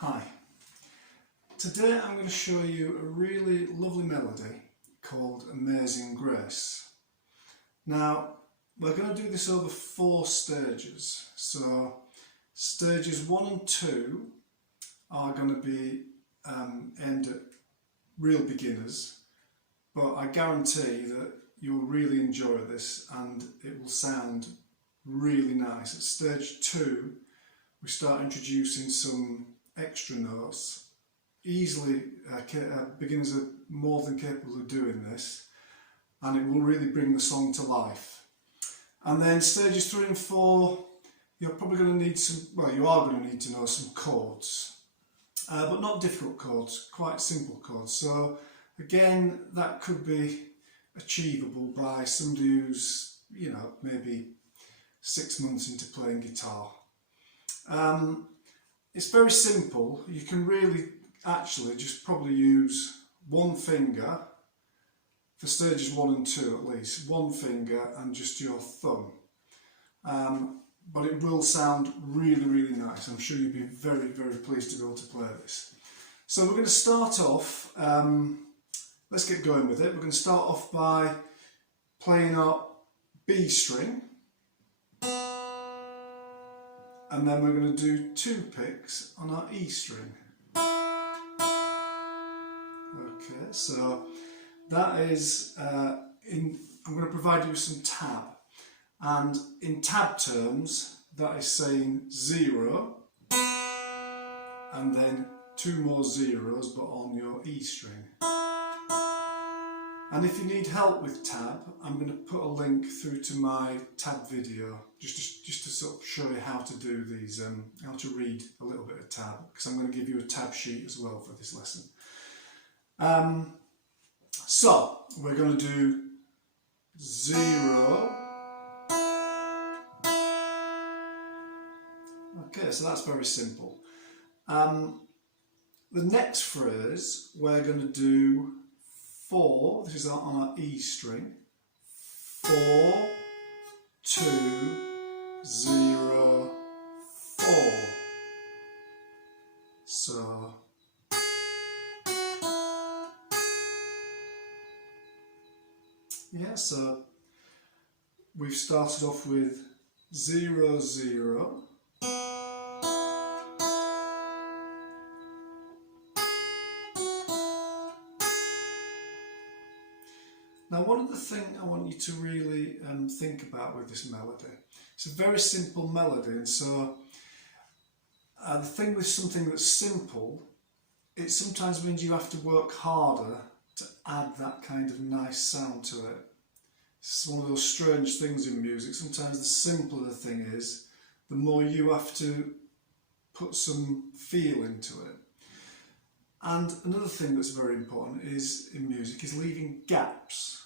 Hi, today I'm going to show you a really lovely melody called Amazing Grace. Now we're going to do this over 4 stages, so stages 1 and 2 are going to be aimed at real beginners, but I guarantee that you'll really enjoy this and it will sound really nice. At stage 2 we start introducing some extra notes. Easily beginners are more than capable of doing this, and it will really bring the song to life. And then stages 3 and 4, you're probably going to need you are going to need to know some chords, but not difficult chords, quite simple chords. So again, that could be achievable by somebody who's, maybe 6 months into playing guitar. It's very simple. You can really actually just probably use one finger for stages 1 and 2 at least, one finger and just your thumb. But it will sound really, really nice. I'm sure you'll be very, very pleased to be able to play this. So we're going to start off, let's get going with it. We're going to start off by playing our B string. And then we're going to do 2 picks on our E string. Okay, so that is, I'm going to provide you with some tab. And in tab terms, that is saying 0, and then 2 more zeros, but on your E string. And if you need help with tab, I'm going to put a link through to my tab video, just to sort of show you how to do these, how to read a little bit of tab, because I'm going to give you a tab sheet as well for this lesson. So we're going to do 0. Okay, so that's very simple. The next phrase we're going to do 4, this is on our E string, 4, 2, 0, 4. So yeah, so we've started off with 0, 0. Now, one of the things I want you to really think about with this melody, it's a very simple melody, and so the thing with something that's simple, it sometimes means you have to work harder to add that kind of nice sound to it. It's one of those strange things in music. Sometimes the simpler the thing is, the more you have to put some feel into it. And another thing that's very important is in music is leaving gaps.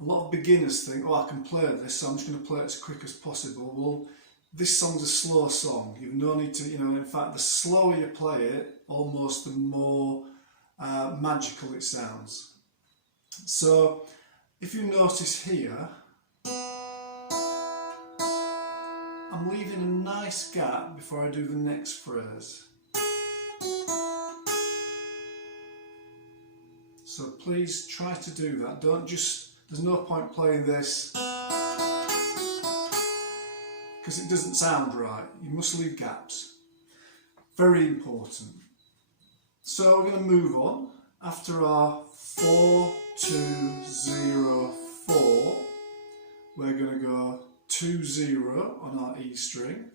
A lot of beginners think, oh, I can play this, so I'm just going to play it as quick as possible. Well, this song's a slow song. You've no need to, in fact, the slower you play it, almost the more magical it sounds. So, if you notice here, I'm leaving a nice gap before I do the next phrase. So please try to do that. There's no point playing this because it doesn't sound right. You must leave gaps. Very important. So we're going to move on. After our 4, 2, 0, 4, we're going to go 2, 0 on our E string,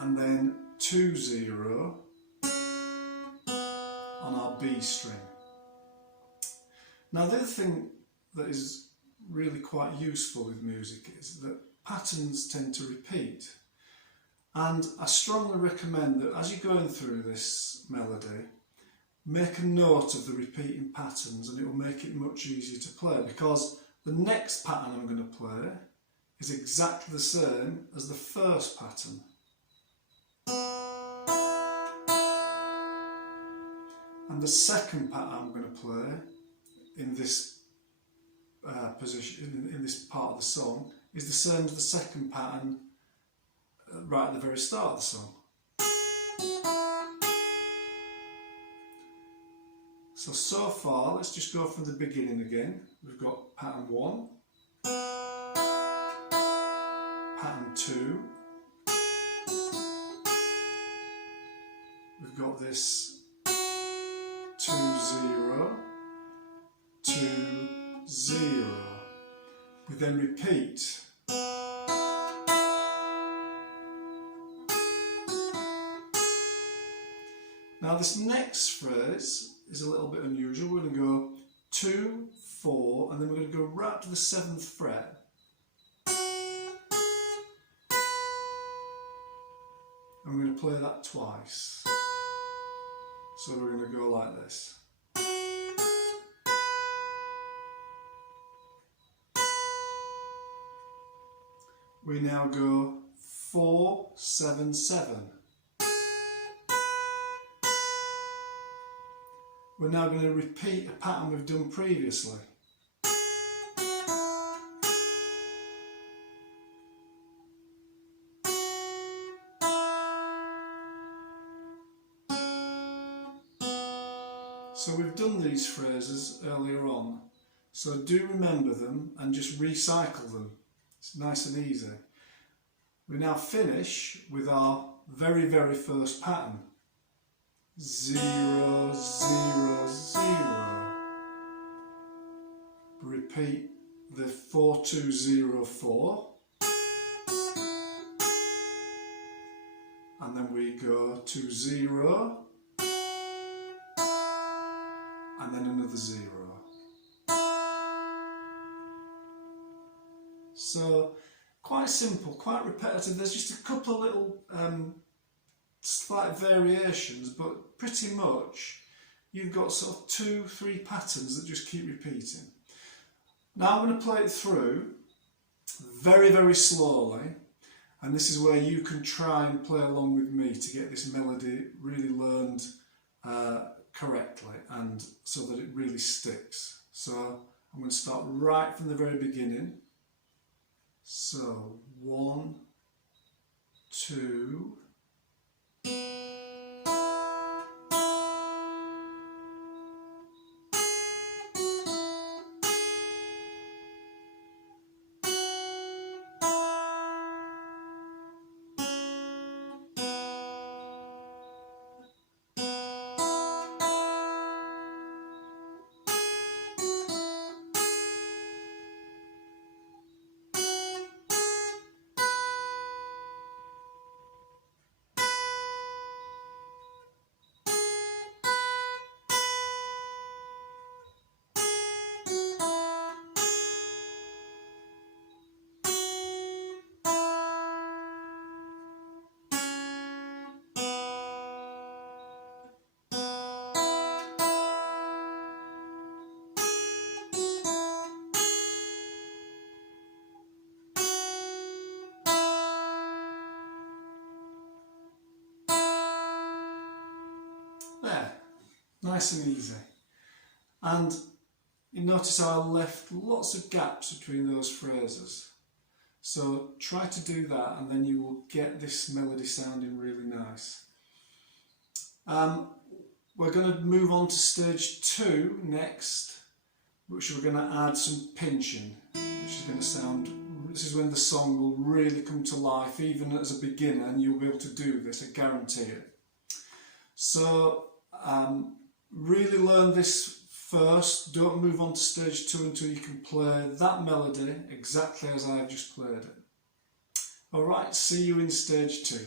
and then 2, 0 on our B string. Now, the other thing that is really quite useful with music is that patterns tend to repeat. And I strongly recommend that as you're going through this melody, make a note of the repeating patterns, and it will make it much easier to play, because the next pattern I'm going to play is exactly the same as the first pattern. And the second pattern I'm going to play in this position, in this part of the song, is the same as the second pattern right at the very start of the song. So far, let's just go from the beginning again. We've got pattern 1, pattern 2, we've got this 2-0, 2-0. We then repeat. Now this next phrase is a little bit unusual. We're going to go 2, 4, and then we're going to go right to the 7th fret. And we're going to play that twice. So we're going to go like this. We now go 4, 7, 7. We're now going to repeat a pattern we've done previously. So we've done these phrases earlier on, so do remember them and just recycle them. It's nice and easy. We now finish with our very first pattern. 0, 0, 0. Repeat the 4, 2, 0, 4. And then we go to 0. And then another 0. So quite simple, quite repetitive. There's just a couple of little slight variations, but pretty much you've got sort of 2, 3 patterns that just keep repeating. Now I'm going to play it through very slowly, and this is where you can try and play along with me to get this melody really learned correctly and so that it really sticks. So I'm going to start right from the very beginning. So 1, 2, there, nice and easy. And you notice how I left lots of gaps between those phrases. So try to do that and then you will get this melody sounding really nice. We're going to move on to stage 2 next, which we're going to add some pinching, which is going to sound, this is when the song will really come to life. Even as a beginner, and you'll be able to do this, I guarantee it. So really learn this first. Don't move on to stage 2 until you can play that melody exactly as I've just played it. Alright, see you in stage 2.